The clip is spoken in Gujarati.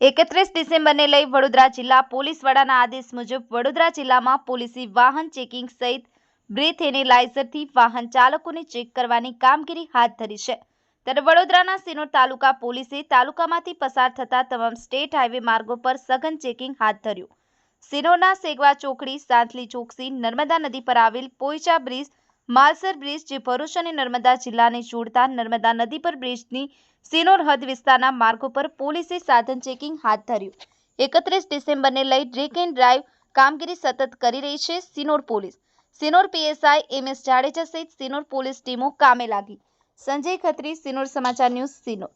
31 ડિસેમ્બરને લઈ વડોદરા જિલ્લા પોલીસ વડાના આદેશ મુજબ વડોદરા જિલ્લામાં પોલીસી વાહન ચેકિંગ સહિત બ્રીથ એનેલાઇઝરથી વાહન ચાલકોને ચેક કરવાની કામગીરી હાથ ધરી છે। ત્યારે વડોદરાના સિનોર તાલુકા પોલીસે તાલુકામાંથી પસાર થતા તમામ સ્ટેટ હાઈવે માર્ગો પર સઘન ચેકિંગ હાથ ધર્યું। સિનોરના સેગવા ચોકડી, સાંથલી ચોકસી, નર્મદા નદી પર આવેલ પોઈચા બ્રિજ, માલસર બ્રિજ જે ભરૂચ અને નર્મદા જિલ્લાને જોડતા નર્મદા નદી પર બ્રિજની સિનોર હદ વિસ્તારના માર્ગો પર પોલીસે સાધન ચેકિંગ હાથ ધર્યું। 31 ડિસેમ્બરને લઈ ડ્રિંક એન્ડ ડ્રાઈવ કામગીરી સતત કરી રહી છે Sinor police. Sinor PSI MS Jadeja સહિત સિનોર પોલીસ ટીમો કામે લાગી। સંજય ખત્રી, સિનોર સમાચાર ન્યૂઝ, સિનોર।